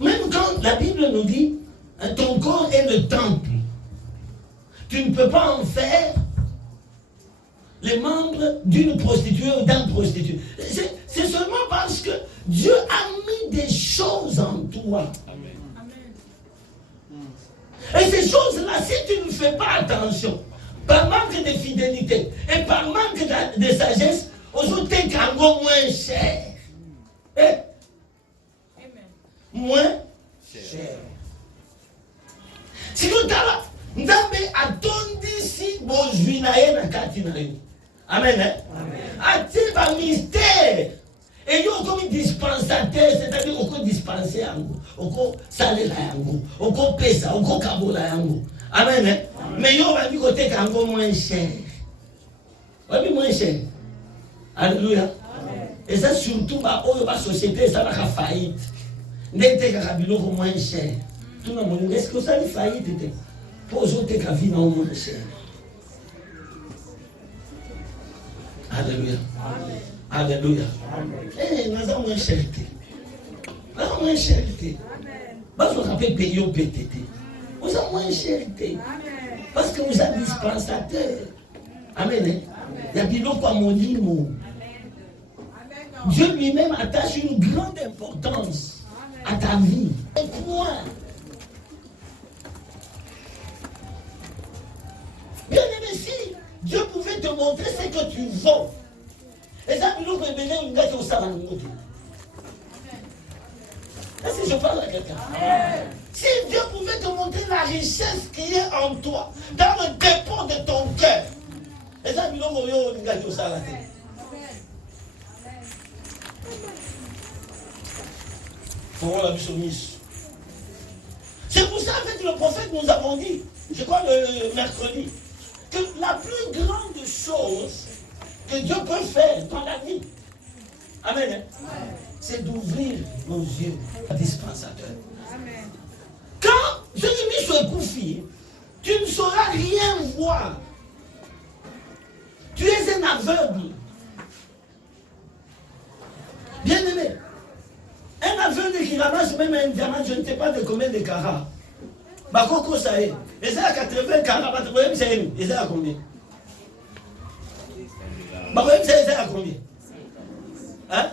Même quand la Bible nous dit, ton corps est le temple, tu ne peux pas en faire les membres d'une prostituée ou d'un prostitué. C'est seulement parce que Dieu a mis des choses en toi. Et ces choses-là, si tu ne fais pas attention, par manque de fidélité et par manque de sagesse, aujourd'hui, tu es encore moins cher. Moins cher. Si tu as Nzambe atondisi bozwi na ye na kati na yo. Amen. Atie ba mystère. Et yo comme dispensateur, c'est-à-dire oko dispenser yango, oko salela yango, oko pesa, oko kabola yango. Amen. Mais yo va du côté kango moins cher. Va moins cher. Alléluia. Et ça surtout ba oyo ba société ça va faillite. N'était qu'à biloko moins cher. Tout le monde est-ce que ça lui faillite était. Pose te ka vie non moins cher. Alléluia. Alléluia. Eh, nous avons une charité. Nous avons une charité. Parce qu'on appelle payer au PTT. Nous avons une charité. Parce que vous êtes dispensateur. Amen. Il y a bien quoi mon mot. Dieu lui-même attache une grande importance à ta vie. Et quoi? Bien aimé, si Dieu pouvait te montrer ce que tu vaux. Et ça, nous pouvons mener une gâteau au salon. Est-ce que je parle à quelqu'un? Si Dieu pouvait te montrer la richesse qui est en toi, dans le dépôt de ton cœur, et ça, nous pouvons mener une gâteau au salon. C'est pour ça que le prophète nous avons dit, je crois le mercredi, que la plus grande chose que Dieu peut faire dans la vie, amen, c'est d'ouvrir nos yeux à dispensateur. Amen. Quand je dis sur Koufi, tu ne sauras rien voir. Tu es un aveugle. Bien aimé. Un aveugle qui ramasse même un diamant, je ne sais pas de combien de carats. Bakoko ça est. Et c'est à 80 carats, et c'est à combien? C'est à combien? Hein?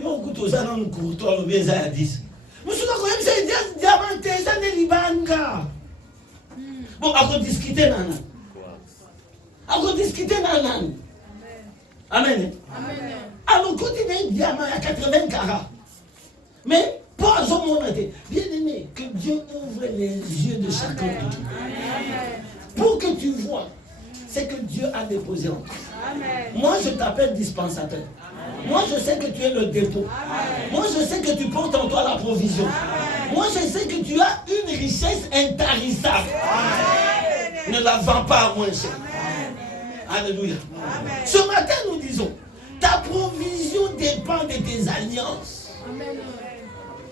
Yo kuto ça non courtois, le bien ça à 10. Mais ce que c'est un diamant, ça n'est libanga. Bon, à quoi discuter nana? À quoi discuter nana? Amen. Amen. Alors, quand il y a un diamant à 80 carats, mais pas au monde, bien aimé, que Dieu ouvre les yeux de chacun de nous. Pour que tu vois ce que Dieu a déposé en toi. Moi, je t'appelle dispensateur. Amen. Moi, je sais que tu es le dépôt. Amen. Moi, je sais que tu portes en toi la provision. Amen. Moi, je sais que tu as une richesse intarissable. Amen. Ne la vends pas à moins cher. Alléluia. Amen. Ce matin, nous disons, ta provision dépend de tes alliances. Amen.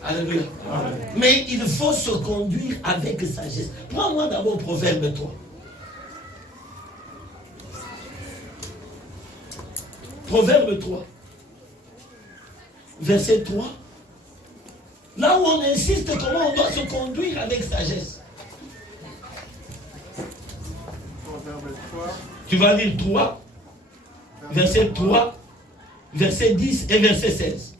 Alléluia. Amen. Mais il faut se conduire avec sagesse. Prends-moi d'abord Proverbe 3. Proverbe 3. Verset 3. Là où on insiste comment on doit se conduire avec sagesse. Proverbe 3. Tu vas lire 3. Verset 3. Verset 10 et verset 16.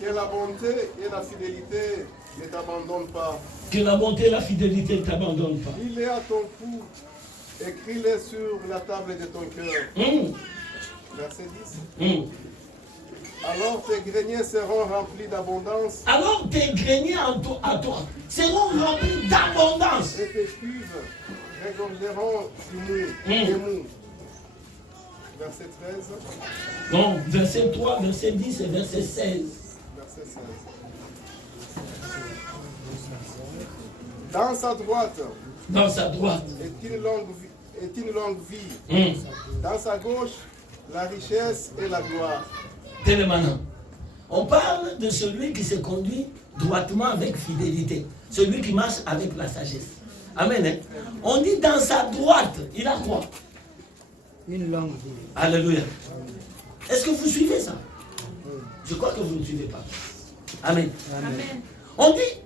Que la bonté et la fidélité ne t'abandonnent pas. Que la bonté et la fidélité ne t'abandonnent pas. Lis-les à ton cou, écris-les sur la table de ton cœur. Verset 10. Alors tes greniers seront remplis d'abondance. Alors tes greniers à toi seront remplis d'abondance. Et tes cuves regorgeront du mou. Verset 13. Non, verset 3, verset 10 et verset 16. Verset 16. Dans sa droite. Dans sa droite. Est une longue vie. Dans sa gauche, la richesse et la gloire. Maintenant, on parle de celui qui se conduit droitement avec fidélité. Celui qui marche avec la sagesse. Amen. Hein? On dit dans sa droite, il a quoi? Une longue vie. Alléluia. Est-ce que vous suivez ça? Je crois que vous ne suivez pas. Amen. Amen. On dit,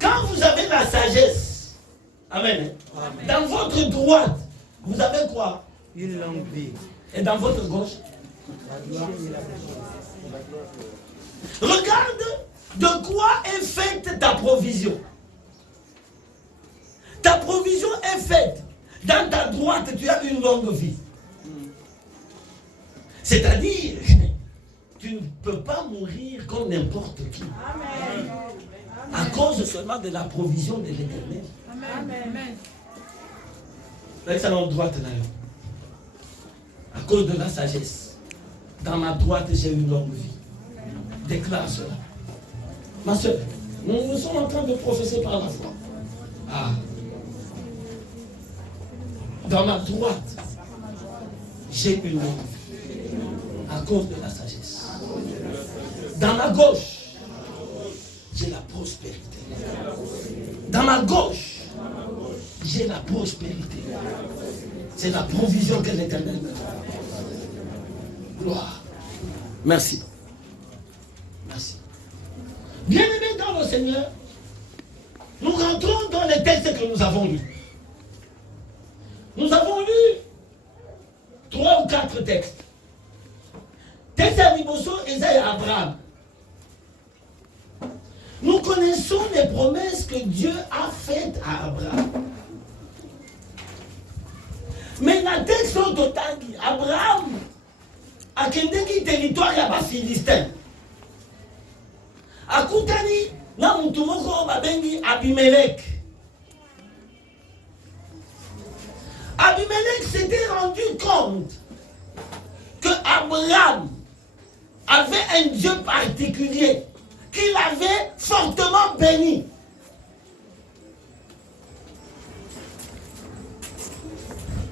quand vous avez la sagesse, amen, Amen. dans votre droite, vous avez quoi? Une longue vie. Et dans votre gauche? La gloire et la gloire. Regarde de quoi est faite ta provision. Ta provision est faite. Dans ta droite, tu as une longue vie. C'est-à-dire, tu ne peux pas mourir comme n'importe qui. Amen. À cause seulement de la provision de l'Éternel. Amen. L'excellente droite, d'ailleurs. À cause de la sagesse. Dans ma droite, j'ai une longue vie. Déclare cela. Ma soeur, nous sommes en train de prophétiser par la foi. Ah. Dans ma droite, j'ai une longue vie. À cause de la sagesse. Dans ma gauche, j'ai la prospérité. Dans ma gauche, j'ai la prospérité. C'est la provision que l'Éternel me donne. Gloire. Merci. Merci. Bien-aimés dans le Seigneur, nous rentrons dans les textes que nous avons lus. Nous avons lu 3 ou 4 textes. Texte à Mimoso, Esaïe et Abraham. Nous connaissons les promesses que Dieu a faites à Abraham. Mais dans le texte d'Otangi, Abraham a quitté le territoire de Philistin. A Koutani, na Moutoumoko Babengi Abimelech. Abimelech s'était rendu compte que Abraham avait un Dieu particulier qu'il avait fortement béni.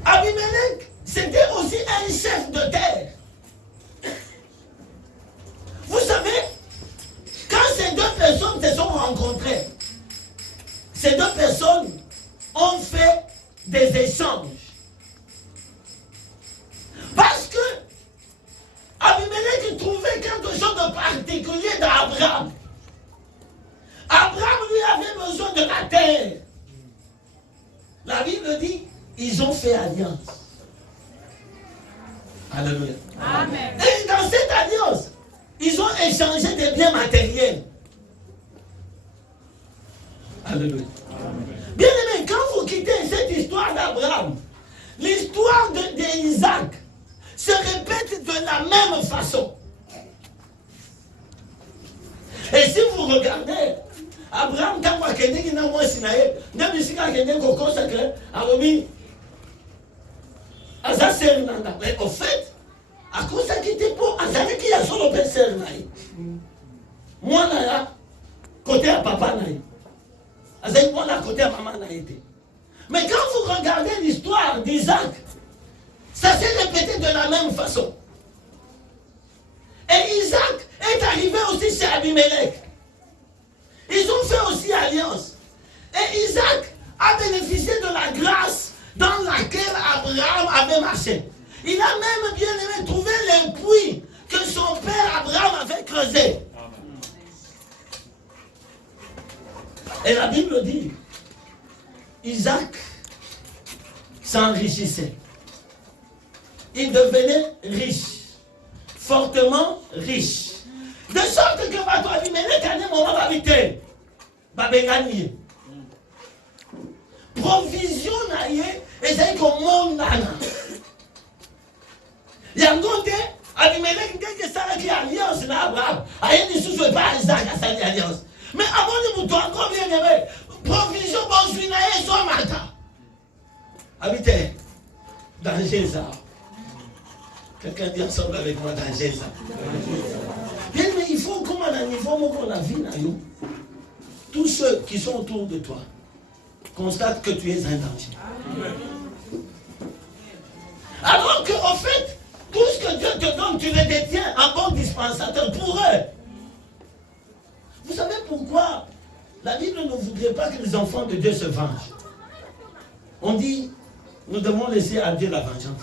Abimelech, c'était aussi un chef de terre. Vous savez, quand ces deux personnes se sont rencontrées, ces deux personnes ont fait des échanges. Parce que Abimelech trouvait quelque chose de particulier dans Abraham. Abraham lui avait besoin de la terre. La Bible dit, ils ont fait alliance. Alléluia. Amen. Et dans cette alliance, ils ont échangé des biens matériels. Alléluia. Bien aimé, quand vous quittez cette histoire d'Abraham, l'histoire d'Isaac se répète de la même façon. Et si vous regardez, Abraham, quand vous avez dit que Sinaï, même si vous avez dit qu'on consacre à Romi, à Zasser Nanda. Mais au fait, à cause de qui était pour Azali qui a son opération Naï. Moi, là, côté à papa Naï. Azali, moi, là, côté à maman Naï. Mais quand vous regardez l'histoire d'Isaac, ça s'est répété de la même façon. Et Isaac est arrivé aussi chez Abimelech. Ils ont fait aussi alliance. Et Isaac a bénéficié de la grâce dans laquelle Abraham avait marché. Il a même bien aimé trouver les puits que son père Abraham avait creusés. Et la Bible dit, Isaac s'enrichissait. Il devenait riche, fortement riche. De sorte que votre Abimelech a dit, mon va habiter. Babengani. Provision naïe, et c'est comme mon nana. Yangonte, Abimelech, dès que ça a été alliance, Abraham, aïe, ne se pas Isaac à cette alliance. Mais avant de vous encore bien aimé, provision, bon, je suis naïe, soit matin. Habitez, danger ça. Quelqu'un dit ensemble avec moi, danger ça. Bien, mais il faut, comme à un niveau où on a vu, tous ceux qui sont autour de toi constatent que tu es un danger. Alors qu'en fait, tout ce que Dieu te donne, tu le détiens en bon dispensateur pour eux. Vous savez pourquoi la Bible ne voudrait pas que les enfants de Dieu se vengent? On dit, nous devons laisser à Dieu la vengeance.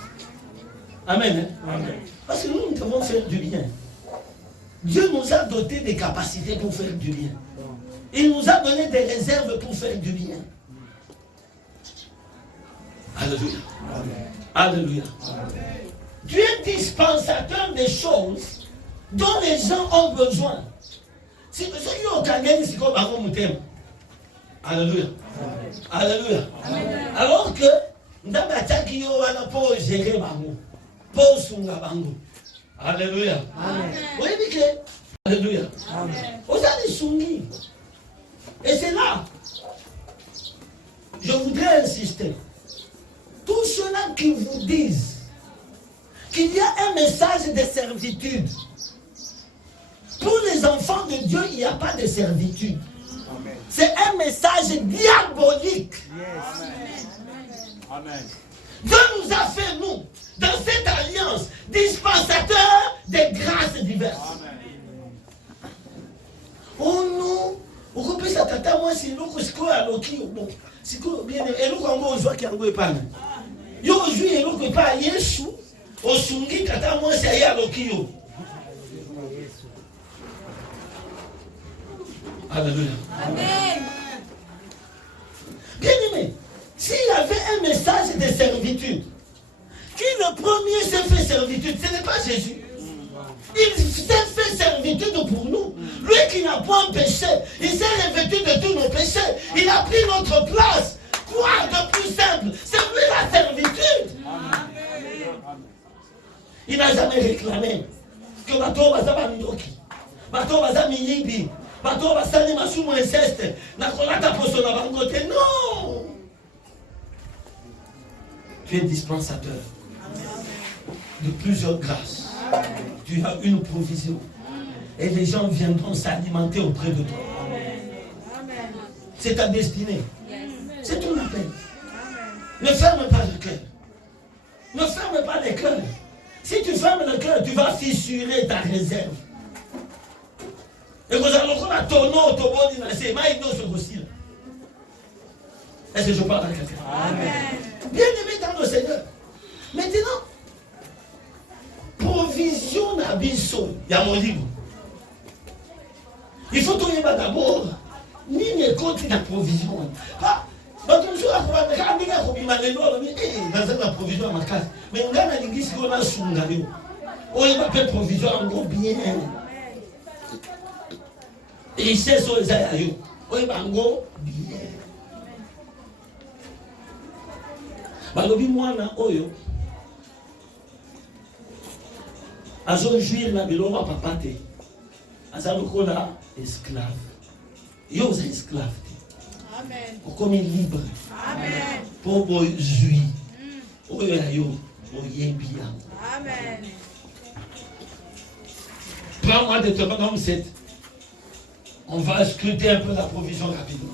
Amen. Hein? Amen. Parce que nous devons faire du bien. Dieu nous a doté des capacités pour faire du bien. Il nous a donné des réserves pour faire du bien. Alléluia. Amen. Alléluia. Amen. Tu es dispensateur des choses dont les gens ont besoin. Si ceux qui ont gagné, c'est comme avant Moutem. Alléluia. Alléluia. Alors que nous avons pour gérer Bango, pour Sunga Bango. Alléluia. Vous voyez que Alléluia. Vous allez Sungi. Et c'est là. Je voudrais insister. Tous ceux-là qui vous disent qu'il y a un message de servitude. Pour les enfants de Dieu, il n'y a pas de servitude. C'est un message diabolique. Amen. Dieu nous a fait, nous, dans cette alliance, dispensateurs des grâces diverses. Oh non, vous comprenez ça, tata, moi, c'est l'eau que je crois à l'eau qui est bon. C'est que bien, et l'eau qu'on va jouer qui a un pas. Yo, je et l'eau que pas Yesu, au Sungi, tata, moi, c'est à l'eau qui est. Alléluia. Amen. Bien aimé, s'il y avait un message de servitude, qui le premier s'est fait servitude, ce n'est pas Jésus. Il s'est fait servitude pour nous. Lui qui n'a point péché, il s'est revêtu de tous nos péchés. Il a pris notre place. Quoi de plus simple? C'est lui la servitude. Il n'a jamais réclamé que Bato Bazaba Ndoki, Bato Bazami Yibi, Bato Basani Masumu Inceste, Nakolata Posona Bangote. Non! Tu es dispensateur de plusieurs grâces. Tu as une provision. Et les gens viendront s'alimenter auprès de toi. C'est ta destinée. C'est ton appel. Ne ferme pas le cœur. Ne ferme pas les cœurs. Si tu fermes le cœur, tu vas fissurer ta réserve. Et vous allez encore tonneau, ton bon dynastie. Est-ce que je parle à quelqu'un? Amen. Bien aimé dans le Seigneur. Maintenant, provision d'abisso, il y a mon livre. Il faut trouver d'abord, ni ne compte la provision. Ah, dans la provision à ma case. Mais on a l'église qu'on a sous le on va faire provision en gros bien. Richesse aux aïeux. On va en gros bien. Balobi mwana oyo azo jouir na biloko papa te aza lokola esclave yo oza esclave te amen okomi libre amen po bozwi oyo ya yo oyebi yango amen. Prends-moi Deutéronome 7. On va scruter un peu la provision rapidement.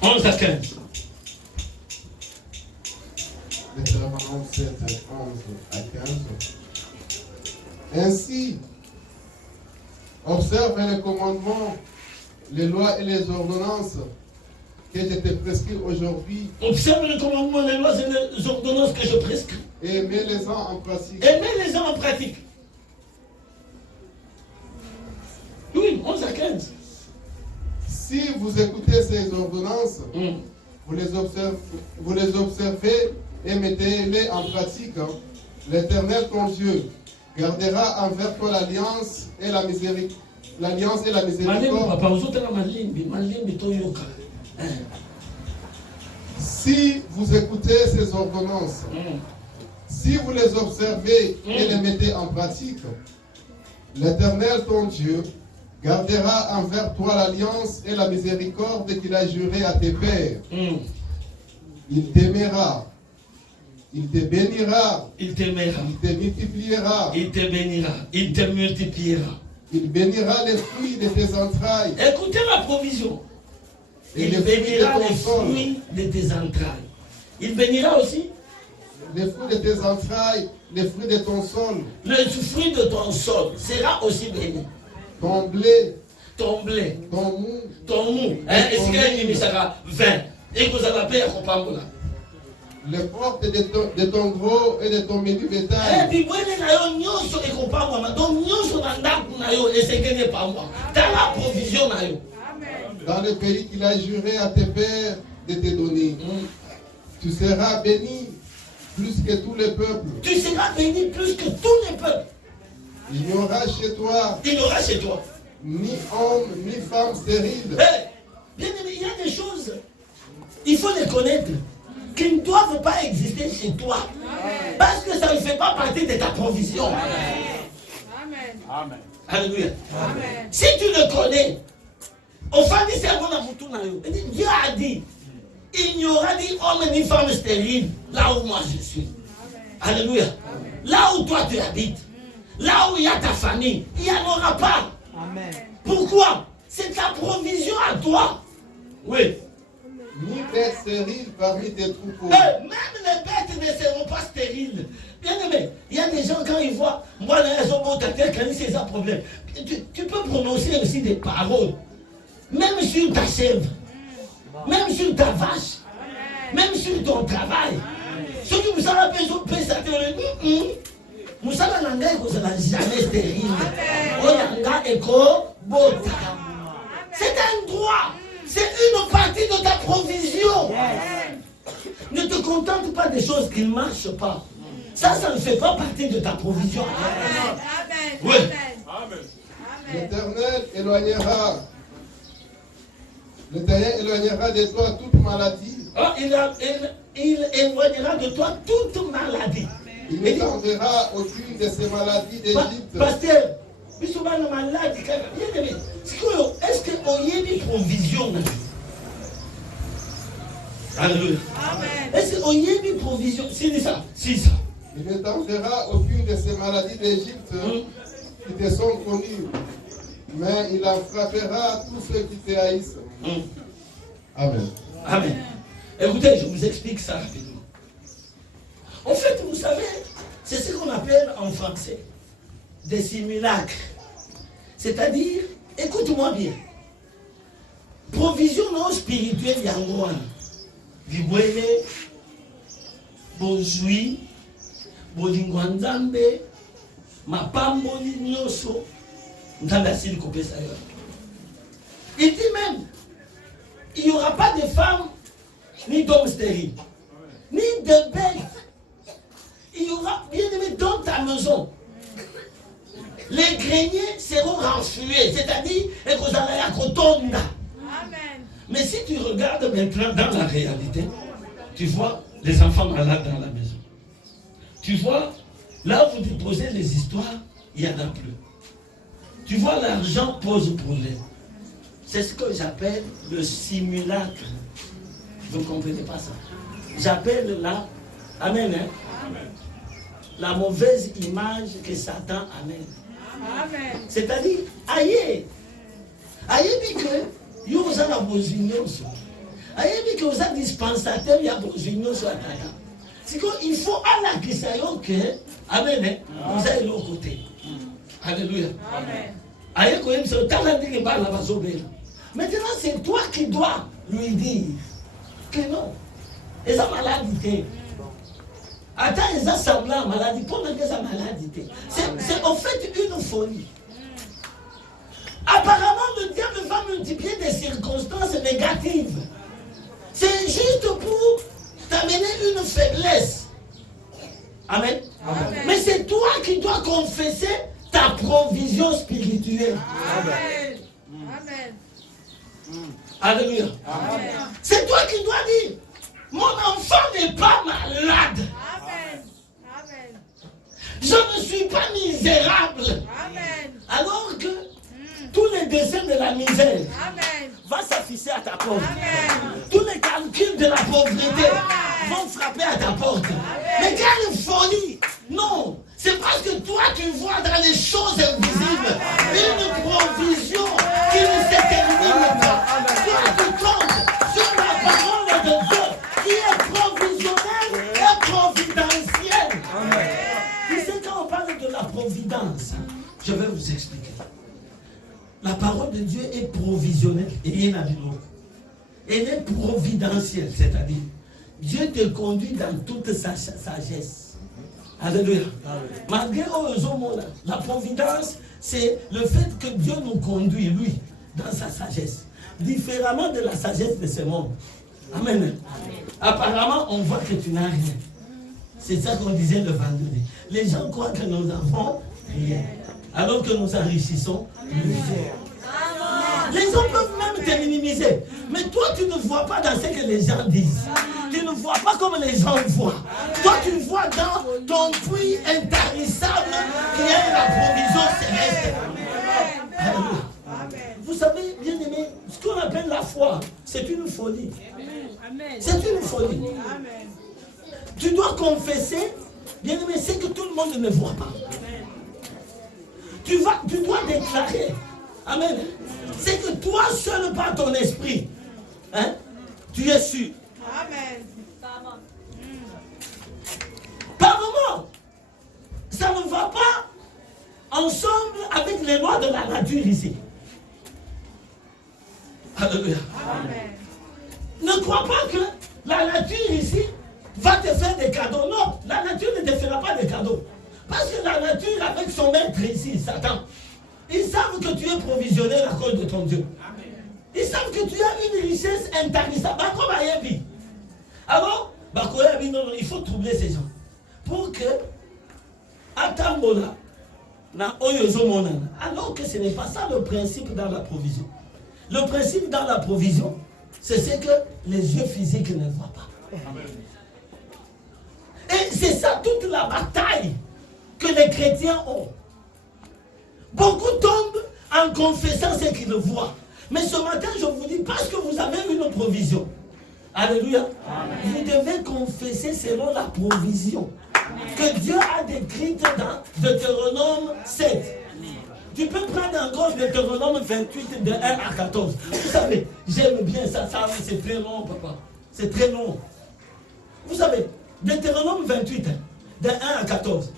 « 11 à 15. Deutéronome 7, 11 à 15. Ainsi, observe les commandements, les lois et les ordonnances que je te prescris aujourd'hui. Observe les commandements, les lois et les ordonnances que je prescris. Et mets-les-en en pratique. Et mets-les-en en pratique. Oui, 11 à 15. Si vous écoutez ces ordonnances, vous les observez et mettez-les en pratique, l'Éternel ton Dieu gardera envers toi l'alliance et la miséricorde. Si vous écoutez ces ordonnances, si vous les observez et les mettez en pratique, l'Éternel ton Dieu gardera envers toi l'alliance et la miséricorde qu'il a juré à tes pères. Il t'aimera. Il te bénira. Il t'aimera. Il te multipliera. Il te bénira. Il te multipliera. Il bénira les fruits de tes entrailles. Écoutez la provision. Il bénira les fruits de tes entrailles. Il bénira aussi les fruits de tes entrailles, les fruits de ton sol. Le fruit de ton sol sera aussi béni. Ton blé, ton mou, est-ce qu'il y a une sera 20 et vous allez appeler à Kopambola. les portes de ton gros et de ton menu Et bétail. puis, vous voyez, nyonso ekopamwama. Donc, nyonso na ndako na yo esekene pamwa. Dans la provision na yo. Dans le pays qu'il a juré à tes pères de te donner. Tu seras béni plus que tous les peuples. Tu seras béni plus que tous les peuples. Il n'y aura chez toi Il n'y aura chez toi. ni homme ni femme stérile. Bien aimé, il y a des choses, il faut les connaître, qui ne doivent pas exister chez toi. Parce que ça ne fait pas partie de ta provision. Amen. Alléluia. Amen. Si tu le connais, au fond du cerveau, Dieu a dit, il n'y aura ni homme ni femme stérile là où moi je suis. Alléluia. Là où toi tu habites, là où il y a ta famille, il n'y en aura pas. Amen. Pourquoi? C'est ta provision à toi. Oui. Ni bête stérile parmi tes troupeaux. Même les bêtes ne seront pas stériles. Bien aimé, il y a des gens quand ils voient, moi, là, ils ont beau t'attaquer, quand c'est un problème. Tu peux prononcer aussi des paroles. Même sur ta chèvre, même sur ta vache, même sur ton travail. Ce que vous savez, vous savez, jamais stérile. C'est un droit. C'est une partie de ta provision. Ne te contente pas des choses qui ne marchent pas. Ça ne fait pas partie de ta provision. Oui. L'Éternel éloignera de toi toute maladie. Oh, il éloignera de toi toute maladie. Il ne t'enverra aucune de ces maladies d'Égypte. Pasteur, est-ce qu'on y a des provisions? Alléluia. Est-ce qu'on y a des provisions? C'est ça. C'est ça. Il ne t'enverra aucune de ces maladies d'Égypte qui te sont connues, mais il en frappera tous ceux qui te haïssent. Amen. Amen. Écoutez, je vous explique ça rapidement. En fait, vous savez, c'est ce qu'on appelle en français des simulacres. C'est-à-dire, écoute-moi bien, provision non spirituelle yangoan, vibwele, bozui, bolingwanzambe, mapamboli nyoso, ndandasili kopesa yo. Il dit même, il n'y aura pas de femmes ni d'hommes stériles, ni de bêtes. Il y aura, bien aimé, dans ta maison, les greniers seront renfloués, c'est-à-dire, mais si tu regardes maintenant dans la réalité, tu vois les enfants malades dans la maison. Tu vois, là où vous déposez les histoires, il n'y en a plus. Tu vois, l'argent pose problème. C'est ce que j'appelle le simulacre. Vous ne comprenez pas ça. J'appelle là, amen, hein? La mauvaise image que Satan amène. C'est-à-dire, aïe, dit que vous avez besoin. Aïe, dit que vous avez dispensateur, il y a besoin sur la tata. C'est qu'il faut à la guissayon que, amen, hein? Vous avez l'autre côté. Alléluia. Aïe, quand même, c'est le talent de la base. Maintenant, c'est toi qui dois lui dire que non. Et sa maladie. Attends, ils ont semblant maladie. Pendant que sa maladie. C'est en fait une folie. Apparemment, le diable va multiplier des circonstances négatives. C'est juste pour t'amener une faiblesse. Amen. Amen. Mais c'est toi qui dois confesser ta provision spirituelle. Amen. Amen. Alléluia. Amen. C'est toi qui dois dire, mon enfant n'est pas malade. Amen. Amen. Je ne suis pas misérable. Amen. Alors que tous les desseins de la misère vont s'afficher à ta porte. Amen. Tous les calculs de la pauvreté vont frapper à ta porte. Amen. Mais quelle folie! Non, c'est parce que toi tu vois dans les choses invisibles une provision qui ne se termine pas. Toi tu comptes sur la parole de Dieu qui est provisionnelle et providentielle. Amen. Tu sais, quand on parle de la providence, je vais vous expliquer. La parole de Dieu est provisionnelle et elle est providentielle, c'est-à-dire Dieu te conduit dans toute sa sagesse. Alléluia. Malgré la providence, c'est le fait que Dieu nous conduit, lui, dans sa sagesse. Différemment de la sagesse de ce monde. Amen. Apparemment, on voit que tu n'as rien. C'est ça qu'on disait le vendredi. Les gens croient que nous avons rien, alors que nous enrichissons plusieurs. Les gens peuvent même te minimiser. Mais toi, tu ne vois pas dans ce que les gens disent. Tu ne vois pas comme les gens voient. Toi, tu vois dans ton puits intarissable qui est la provision céleste. Amen. Vous savez, bien aimé, ce qu'on appelle la foi, c'est une folie. C'est une folie. Tu dois confesser, bien aimé, c'est que tout le monde ne voit pas. Tu dois déclarer. Amen. C'est que toi seul par ton esprit, hein, tu es sûr. Amen. Par moment, ça ne va pas ensemble avec les lois de la nature ici. Alléluia. Amen. Ne crois pas que la nature ici va te faire des cadeaux. Non, la nature ne te fera pas des cadeaux. Parce que la nature, avec son maître ici, Satan, ils savent que tu es provisionné à cause de ton Dieu. Ils savent que tu as une richesse intarissable. Alors, il faut troubler ces gens. Pour que, alors que ce n'est pas ça le principe dans la provision. Le principe dans la provision, c'est ce que les yeux physiques ne voient pas. Et c'est ça toute la bataille que les chrétiens ont. Beaucoup tombent en confessant ce qu'ils voient. Mais ce matin, je vous dis, parce que vous avez une provision. Alléluia. Amen. Vous devez confesser selon la provision que Dieu a décrite dans Deutéronome 7. Tu peux prendre encore Deutéronome 28 de 1 à 14. Vous savez, j'aime bien ça, c'est très long, papa. C'est très long. Vous savez, Deutéronome 28 de 1 à 14.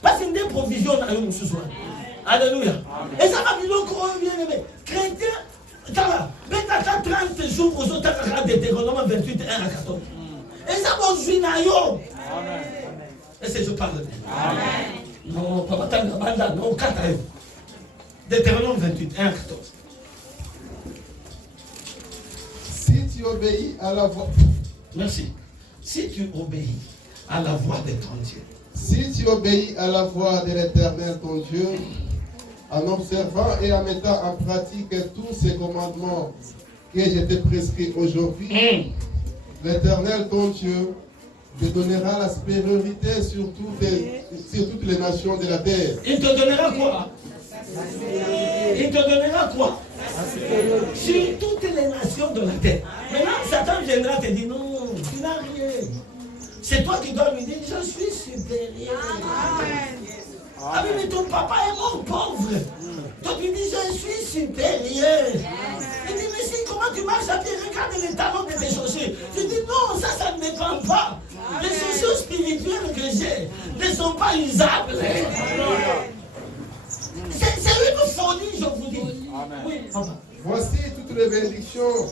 Parce qu'il y a des provisions dans nous ce soir. Alléluia. Et ça va bien aimé. Chrétien, Betaka 30 jours aux autres Deutéronome 28, 1 à 14. Et ça va jouer dans yo. Et c'est je parle bien. Amen. Non, papa, non, 4 à eux. Deutéronome 28, 1 à 14. Si tu obéis à la voix. Merci. Si tu obéis à la voix de ton Dieu. Si tu obéis à la voix de l'Éternel ton Dieu, en observant et en mettant en pratique tous ces commandements que je t'ai prescrits aujourd'hui, l'Éternel ton Dieu te donnera la supériorité sur toutes les nations de la terre. Il te donnera quoi? Il te donnera quoi? Sur toutes les nations de la terre. Maintenant, Satan viendra te dire non, tu n'as rien. C'est toi qui dois lui dire je suis supérieur. Amen. Ah oui, mais ton papa est mort pauvre. Donc il dit je suis supérieur. Il dit mais si comment tu marches à pied, regarde les talons de tes chaussures. Je dis non, ça ne dépend pas. Les chaussures spirituelles que j'ai ne sont pas usables. C'est une folie, je vous dis. Oui, papa. Voici toutes les bénédictions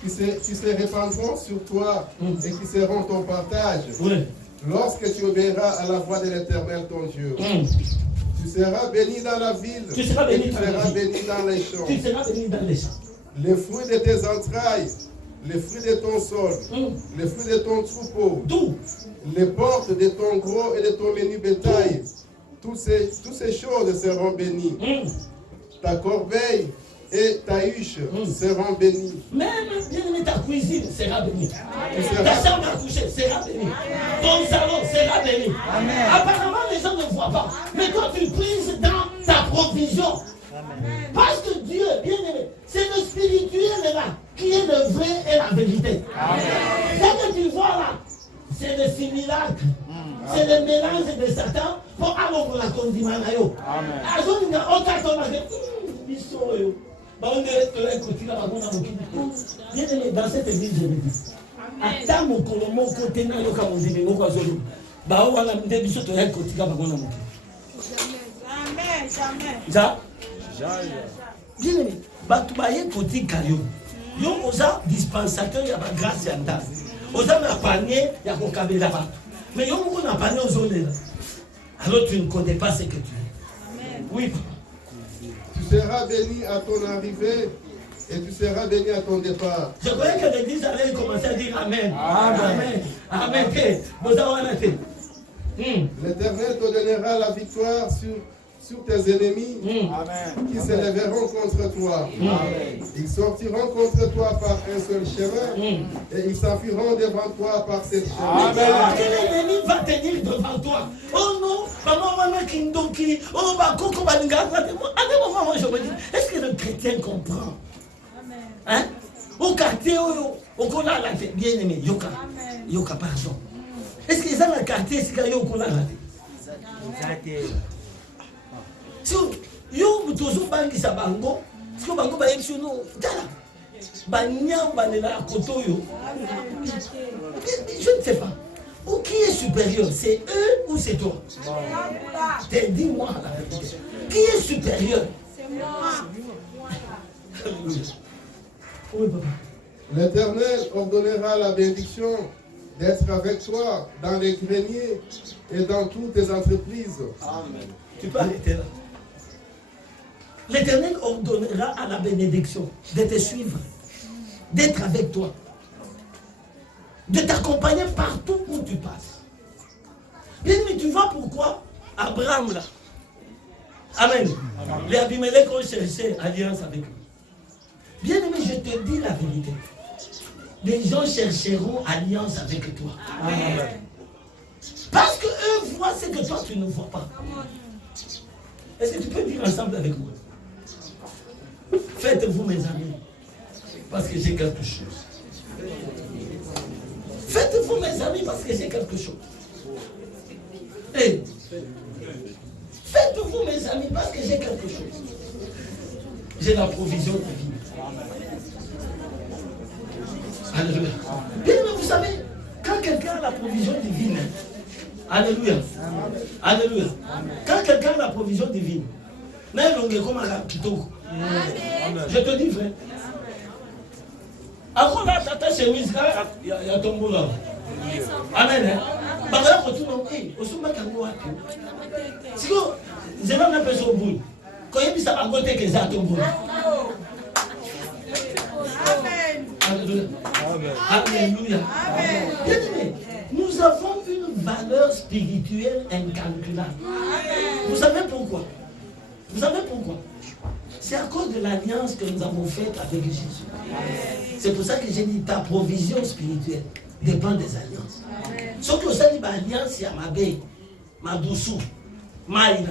qui se répandront sur toi et qui seront ton partage. Oui. Lorsque tu obéiras à la voix de l'Éternel ton Dieu, tu seras béni dans la ville, tu seras béni dans les champs. Tu seras béni dans les champs. Les fruits de tes entrailles, les fruits de ton sol, les fruits de ton troupeau, les portes de ton gros et de ton menu bétail, toutes ces choses seront bénies. Ta corbeille et ta huche seront bénies. Même ta cuisine sera bénie. Ta chambre à coucher sera bénie. Ton salon sera béni. Amen. Apparemment, les gens ne voient pas. Mais toi, tu prises dans ta provision. Amen. Parce que Dieu, bien aimé, c'est le spirituel là qui est le vrai et la vérité. Ce que tu vois là, c'est le simulacre. C'est le mélange de Satan pour avoir la condimanayo. Amen. Bien aimé, dans cette église, je le dis. Attends mon côté, n'a pas mon début, mon coiseau. Bah, on a un début sur ton côté, n'a pas mon amour. Jamais, jamais. Bien aimé, bah, tu vas y côté caillou. Yo osa dispensateur il y a pas grâce à nda. Osa na panier il y a kokabela ba. Mais yo moko na panier ozole. Alors tu ne connais pas ce que tu es. Oui. Tu seras béni à ton arrivée et tu seras béni à ton départ. Je croyais que l'église allait commencer à dire Amen. Amen. Amen. Amen. L'Éternel te donnera la victoire sur tes ennemis qui s'élèveront contre toi. Ils sortiront contre toi par un seul chemin et ils s'enfuiront devant toi par sept chemins. Quel ennemi va tenir devant toi? Oh non, maman, maman, Kindoki, oh, Bakoko, Balinga. À des moments, moi, je me dis, est-ce que le chrétien comprend? Hein? Au quartier, au Kola, la bien aimé, Yoka. Yoka, pardon. Est-ce que ça, le quartier, c'est qu'il y a au Kola, la si yo mutozo bangi sa bango, si yo bango ba yebisi no, tala. Banyam banela koto yo. Je ne sais pas. Ou qui est supérieur, c'est eux ou c'est toi? Dis-moi la vérité. Qui est supérieur? C'est moi. Oui, papa. L'Éternel ordonnera la bénédiction d'être avec toi dans les greniers et dans toutes tes entreprises. Amen. Tu peux arrêter là. L'Éternel ordonnera à la bénédiction de te suivre, d'être avec toi, de t'accompagner partout où tu passes. Bien, mais tu vois pourquoi Abraham là, Amen. Les Abimelech ont cherché alliance avec lui. Bien aimé, je te dis la vérité. Les gens chercheront alliance avec toi. Amen. Parce qu'eux voient ce que toi tu ne vois pas. Est-ce que tu peux dire ensemble avec moi? Faites-vous mes amis, parce que j'ai quelque chose. Faites-vous mes amis, parce que j'ai quelque chose. Hey. Faites-vous mes amis, parce que j'ai quelque chose. J'ai la provision divine. Alléluia. Bien, mais vous savez, quand quelqu'un a la provision divine, alléluia. Alléluia. Quand quelqu'un a la provision divine, je te dis vrai. Avant là, ta chemise là, il y a ton boulot là. Amen. Si je vais m'appeler au bout, quand il dit ça va côté que ça tombe. Alléluia. Alléluia. Nous avons une valeur spirituelle incalculable. Vous savez pourquoi? Vous savez pourquoi? C'est à cause de l'alliance que nous avons faite avec Jésus. C'est pour ça que j'ai dit ta provision spirituelle dépend des alliances. Sauf que vous savez, l'alliance, il y a ma baie, ma douceur, ma ina.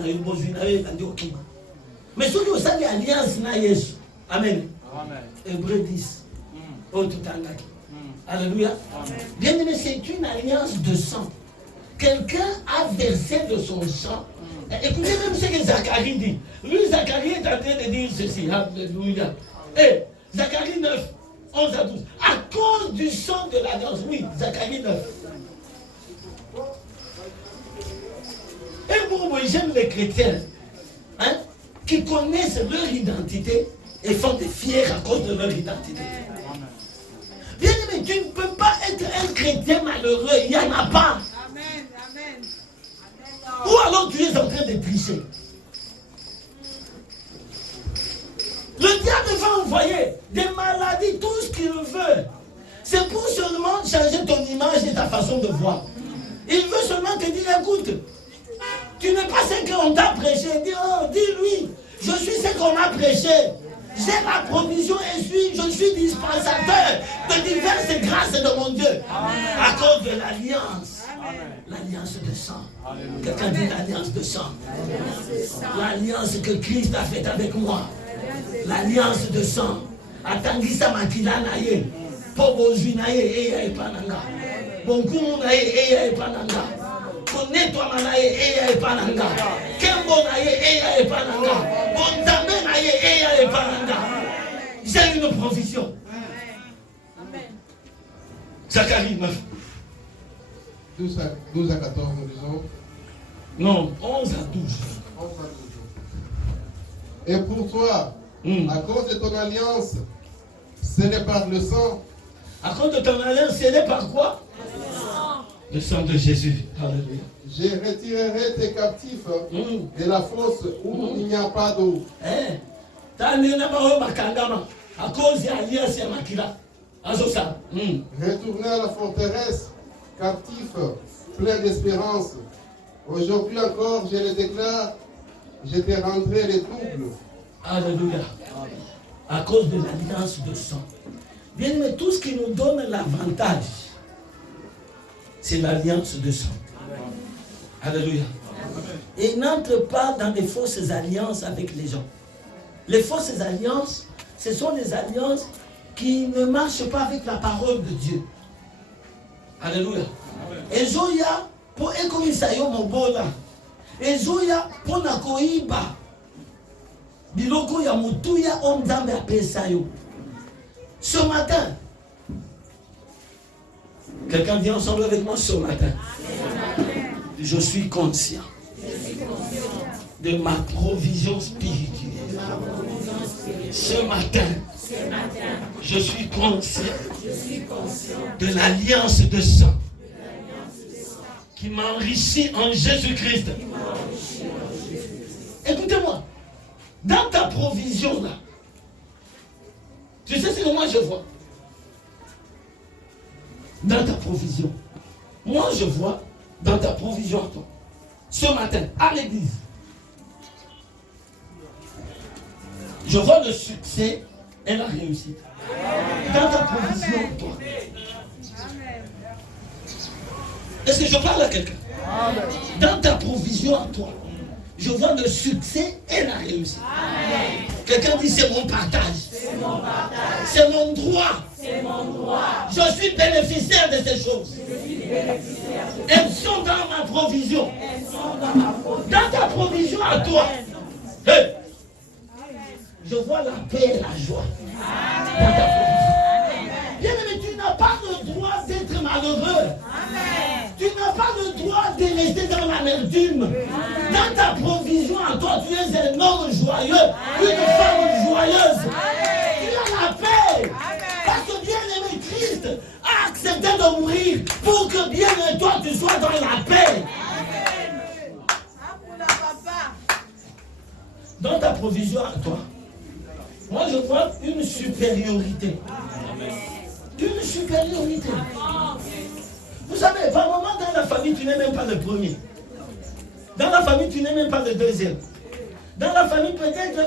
Mais ce que vous savez, l'alliance, il y a Jésus. Amen. Hébreu 10. Oh, tout en alléluia. Bien aimé, c'est une alliance de sang. Quelqu'un a versé de son sang. Écoutez même ce que Zacharie dit. Lui, Zacharie est en train de dire ceci. Alléluia. Et Zacharie 9, 11 à 12. À cause du sang de l'alliance. Oui, Zacharie 9. Et pour moi, j'aime les chrétiens qui connaissent leur identité et font des fiers à cause de leur identité. Bien aimé, tu ne peux pas être un chrétien malheureux. Il n'y en a pas. Amen. Amen. Ou alors tu es en train de tricher. Le diable va envoyer des maladies, tout ce qu'il veut. C'est pour seulement changer ton image et ta façon de voir. Il veut seulement te dire, écoute, tu n'es pas ce qu'on t'a prêché. Dis-lui, je suis ce qu'on m'a prêché. J'ai la provision et je suis dispensateur de diverses grâces de mon Dieu. À cause de l'alliance. L'alliance de sang. Quelqu'un dit l'alliance de sang. L'alliance que Christ a faite avec moi. L'alliance de sang. Atangisa makila na ye. Pobozui na ye eya epananga. Bonkumu na ye eya epananga. Konetwa na ye eya epananga. Kembo na ye eya epananga. Bondame na ye eya epananga. J'ai une provision. Zacharie 9. 12 à 14, nous disons. Non, 11 à 12. Et pour toi, à cause de ton alliance, scellés par le sang. À cause de ton alliance, scellée par quoi? Le sang de Jésus. Alléluia. Je retirerai tes captifs de la fosse où il n'y a pas d'eau. À cause de l'alliance, Retournez à la forteresse, captifs, plein d'espérance. Aujourd'hui encore, je le déclare, je te rendrai le double. Alléluia. À cause de l'alliance de sang. Bien, mais tout ce qui nous donne l'avantage, c'est l'alliance de sang. Alléluia. Et n'entre pas dans des fausses alliances avec les gens. Les fausses alliances, ce sont des alliances qui ne marchent pas avec la parole de Dieu. Alléluia. Et Zoya, pour économiser mon bola. Et Zoya, pour nakoiba. Biloko ya mutuya omdambe apesayo. Ce matin, quelqu'un dit ensemble avec moi ce matin. Je suis conscient de ma provision spirituelle. Ce matin, je suis conscient de l'alliance de sang qui m'enrichit en Jésus-Christ. Écoutez-moi, dans ta provision là, tu sais ce que moi je vois? Dans ta provision, moi je vois dans ta provision à toi, ce matin, à l'église, je vois le succès et la réussite. Dans ta provision à toi. Est-ce que je parle à quelqu'un? Dans ta provision à toi, je vois le succès et la réussite. Quelqu'un dit c'est mon partage. C'est mon droit. Je suis bénéficiaire de ces choses. Elles sont dans ma provision. Dans ta provision à toi. Hey. Je vois la paix et la joie. Dans ta provision. Bien aimé, tu n'as pas le droit d'être malheureux. Tu n'as pas le droit de rester dans l'amertume. Dans ta provision à toi, tu es un homme joyeux, une femme joyeuse. Tu as la paix. Parce que bien aimé Christ a accepté de mourir pour que bien aimé toi tu sois dans la paix. Dans ta provision à toi, moi je vois une supériorité. Une supériorité. Vous savez, par moment dans la famille, tu n'es même pas le premier. Dans la famille, tu n'es même pas le deuxième. Dans la famille, peut-être,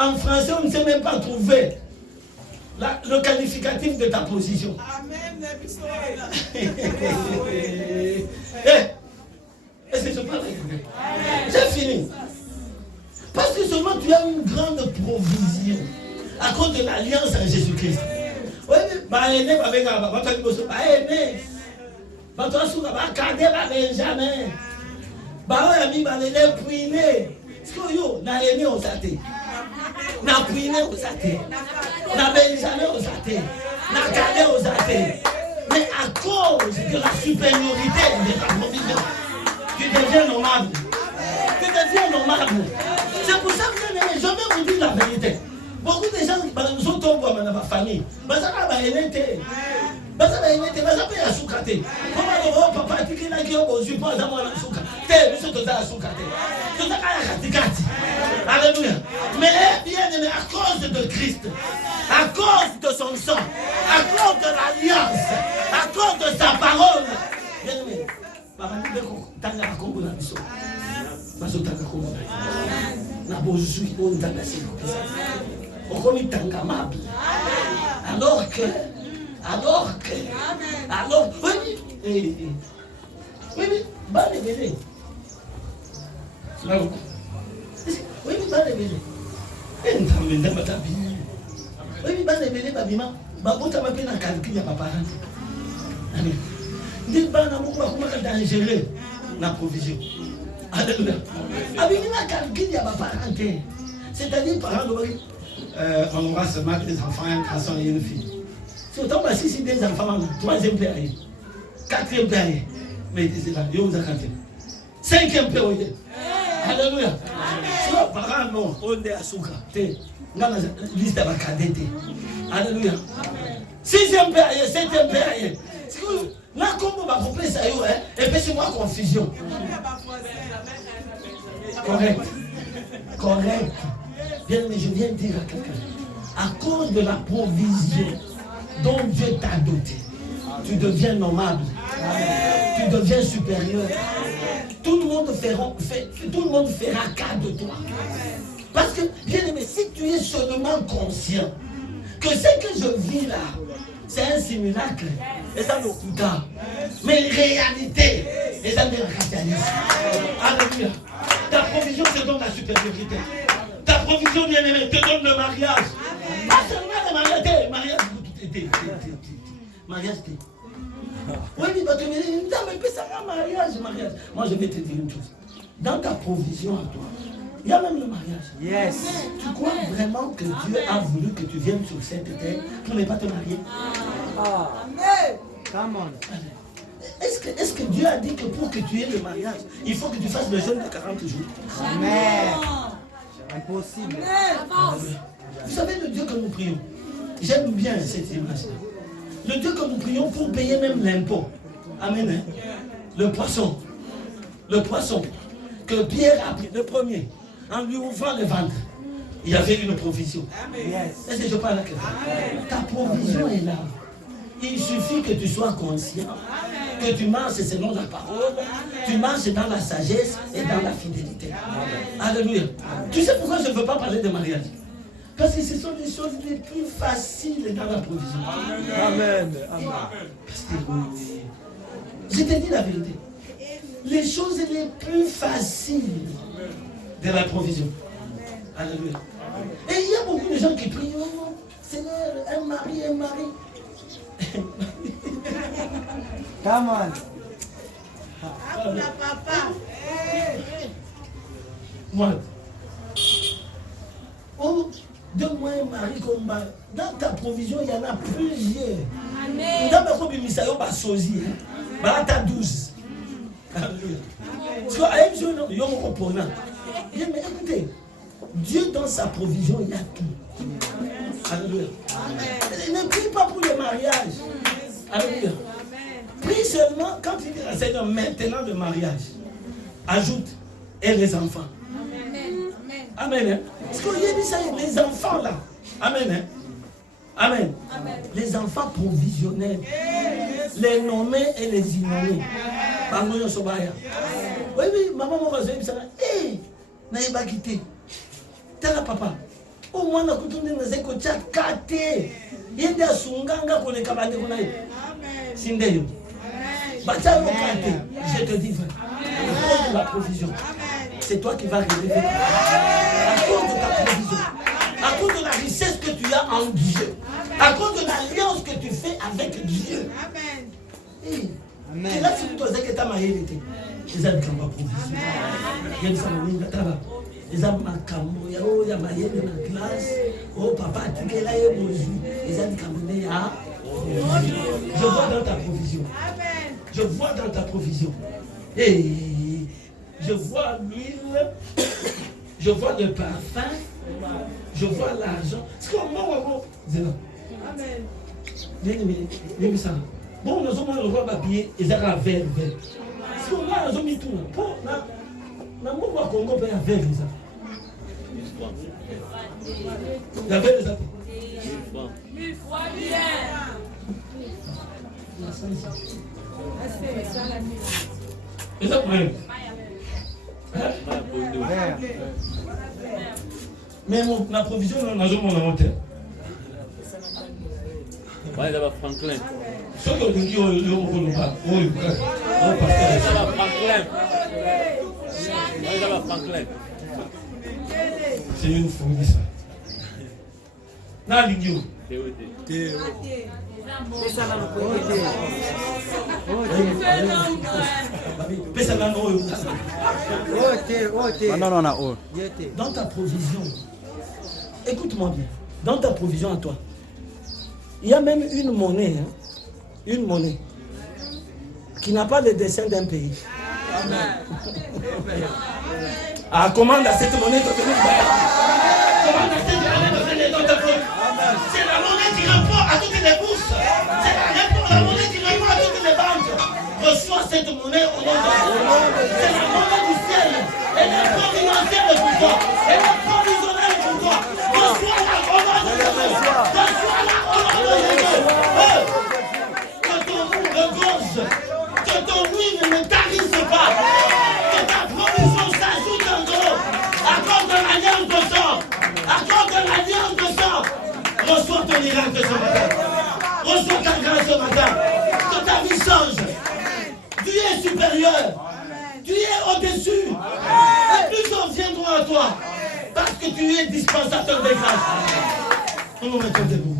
en français, on ne sait même pas trouver le qualificatif de ta position. Amen. Est-ce que je parle avec vous? J'ai fini. Parce que seulement tu as une grande provision à cause de l'alliance en Jésus-Christ. Oui, mais Benjamin. Ami balele puine. Yo na aimé aux athées. Na puine aux athées. Na Benjamin aux athées. Na Calais aux athées. Mais à cause de la supériorité de ta provision, tu deviens normal. Tu deviens normal. C'est pour ça que je vais vous dire la vérité. Beaucoup de gens qui sont tombés dans ma famille. Mais ça va été. Baza ba yete baza pe asukate koma lo papa tikina kiyo bozu po za mwana suka te biso to za asukate to za kaya katikati. Alléluia. Mais bien aimé, à cause de Christ, à cause de son sang, à cause de l'alliance, à cause de sa parole, bien aimé, papa ni beko tanga kombo na biso bazo tanga kombo na bozu on tanga siko okomi tanga mable alors que oui, bah les bébés. Oui, bah les bébés. Oui, bah les bébés, babima. Babota m'a fait un calcul à papa. Dit bah n'a beaucoup dangereux la provision. Alléluia. Abima calcul à papa. C'est-à-dire par exemple, on aura seulement des enfants, un garçon et une fille. Si autant si c'est des enfants, troisième période, quatrième période, mais c'est là, il y a 5e période. Alléluia. parents non, on est à Souka. Dans la liste de la cadette. Alléluia. 6e période, 7e période. Là, comme on va couper ça, et puis c'est moi confusion. Correct. Correct. Bien, mais je viens de dire à quelqu'un, à cause de la provision dont Dieu t'a doté, tu deviens nommable. Tu deviens supérieur. Tout le monde fera cas de toi. Parce que, bien aimé, si tu es seulement conscient que ce que je vis là, c'est un simulacre, et ça me coûta. Mais réalité, et ça me racatalise. Alléluia. Ta provision te donne la supériorité. Ta provision, bien aimé, te donne le mariage. Pas seulement le mariage, mariage. Oui, mais tu me dis, mais ça va mariage. Moi, je vais te dire une chose. Dans ta provision à toi, il y a même le mariage. Yes. Tu crois vraiment que Dieu a voulu que tu viennes sur cette terre pour ne pas te marier? Amen. Come on. Est-ce que Dieu a dit que pour que tu aies le mariage, il faut que tu fasses le jeûne de 40 jours? Amen. Impossible. Vous savez le Dieu que nous prions? J'aime bien cette image-là. Le Dieu que nous prions pour payer même l'impôt. Amen. Hein? Le poisson. Que Pierre a pris, le premier, en lui ouvrant le ventre, il y avait une provision. Yes. Est-ce que je parle à quelqu'un? Ta provision est là. Il suffit que tu sois conscient, que tu marches selon la parole, tu marches dans la sagesse et dans la fidélité. Alléluia. Tu sais pourquoi je ne veux pas parler de mariage? Parce que ce sont les choses les plus faciles dans la provision. Amen. Parce que, je te dis la vérité. Les choses les plus faciles de la provision. Alléluia. Et il y a beaucoup de gens qui prient, oh, Seigneur, un mari. Come on. Papa. Moi. Oh, donne-moi un mari comme ça. Dans ta provision, il y en a plusieurs. Amen. Dans ma provision, il y a 12. Alléluia. Parce que mais écoutez, Dieu dans sa provision, il y a tout. Alléluia. Ne prie pas pour le mariage. Alléluia. Prie seulement quand il dit à Seigneur, maintenant le mariage. Ajoute, et les enfants. Amen. Hein? Parce qu'il y a dit ça, les enfants là. Amen. Hein? Amen. Les enfants provisionnels. Les nommés et les innommés. Oui, maman m'a dit ça. Hé, n'ayez pas quitté. T'as la papa. Au moins, on a coutume de nous écouter à kate. Il y a des sunganga qu'on est capable de connaître. Sindeyo. Bataille au kate. Je te dis, à cause de la provision. C'est toi qui vas révéler. À cause de ta provision. À cause de la richesse que tu as en Dieu. À cause de l'alliance que tu fais avec Dieu. Amen. Et là, si tu dois dire que tu as marié l'été, les hommes qui ont provision. Il y a des familles qui ont les hommes qui ont marié dans la classe. Oh, papa, tu es là, les hommes qui ont je vois dans ta provision. Je vois dans ta provision. Et je vois l'huile, je vois le parfum, je vois l'argent. C'est comme moi, Amen. Bien, ça. Bon, nous avons le roi papier et ça va vert. Si on a un zombie tout, pour na mon roi Congo peut faire ça. La vert ça. 1000 fois bien. Et ça prend. Mais ma provision, on a jamais mon inventaire. Ouais, d'abord Franklin. Ce que vous dites, on pas. C'est une folie ça. N'allez-vous. Dans ta provision, écoute-moi bien, dans ta provision à toi, il y a même une monnaie qui n'a pas le dessin d'un pays. Ah, commande à cette monnaie de venir faire. Commande à cette monnaie de venir dans ta faute. C'est la monnaie qui répond à toutes les bourses. C'est la monnaie qui répond à toutes les banques. Reçois cette monnaie au nom de Jésus. C'est la monnaie du ciel. Elle est providentielle pour toi. Elle est provisionnelle pour toi. Reçois-la au nom de Jésus. Reçois-la au nom de Jésus. Que ton mou regorge. Que ton oui ne tarisse pas. Que ta provision s'ajoute en gros. Accorde l'alliance de sang. Accorde l'alliance de sang. Reçois ton miracle ce matin. Reçois ta grâce ce matin. Que ta vie change. Tu es supérieur. Tu es au-dessus. Et plus on viendra à toi. Parce que tu es dispensateur des grâces. Nous nous mettons debout.